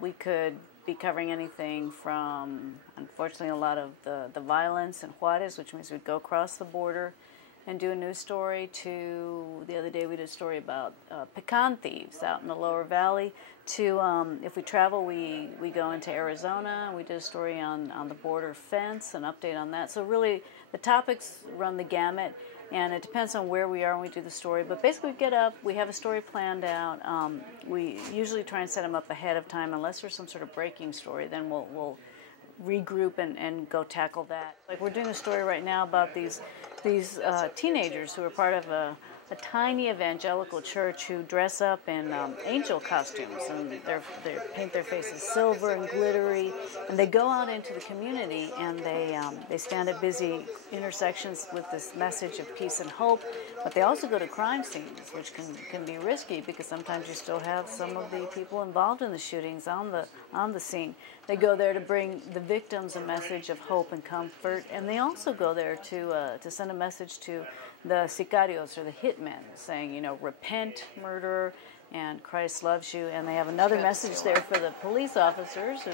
We could be covering anything from, unfortunately, a lot of the violence in Juarez, which means we'd go across the border and do a news story, to the other day we did a story about pecan thieves out in the lower valley, to if we travel, we go into Arizona. We did a story on the border fence, an update on that. So really the topics run the gamut, and it depends on where we are when we do the story. But basically we get up, we have a story planned out. We usually try and set them up ahead of time, unless there's some sort of breaking story, then we'll regroup and go tackle that. Like we're doing a story right now about these teenagers who are part of a tiny evangelical church who dress up in angel costumes, and they paint their faces silver and glittery, and they go out into the community and they stand at busy intersections with this message of peace and hope. But they also go to crime scenes, which can be risky because sometimes you still have some of the people involved in the shootings on the scene. They go there to bring the victims a message of hope and comfort, and they also go there to send a message to the sicarios, or the hitmen, saying, repent, murderer, and Christ loves you. And they have another message there for the police officers, who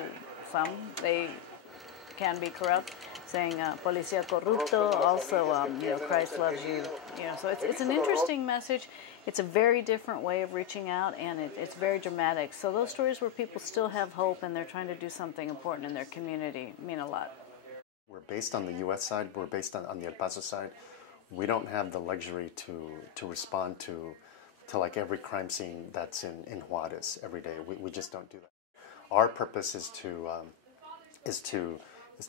they can be corrupt, saying "Policía corrupto," also Christ loves you. So it's an interesting message. It's a very different way of reaching out, and it's very dramatic. So those stories where people still have hope and they're trying to do something important in their community mean a lot. We're based on the U.S. side. We're based on the El Paso side. We don't have the luxury to respond to like every crime scene that's in Juarez every day. We just don't do that. Our purpose is to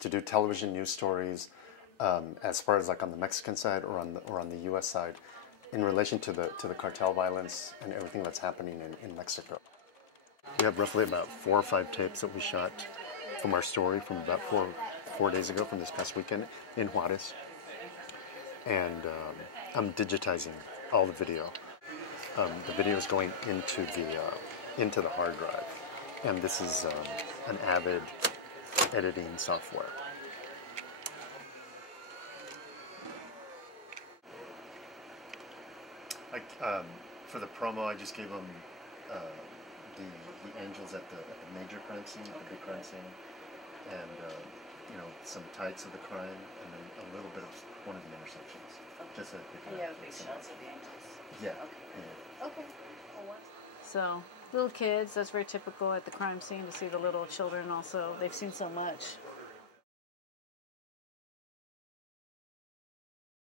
do television news stories, as far as like on the Mexican side or on the U.S. side, in relation to the cartel violence and everything that's happening in Mexico. We have roughly about 4 or 5 tapes that we shot from our story from about four days ago, from this past weekend in Juarez. And I'm digitizing all the video. The video is going into the hard drive, and this is an Avid editing software. Like for the promo, I just gave them the angels at the major crime scene, the big crime scene, and some tights of the crime, and then a little bit of one of the intersections. Okay. Just a quick. Yeah, big shots of the angels. Yeah. Okay. Yeah. Okay. So little kids, that's very typical at the crime scene to see the little children. Also, they've seen so much.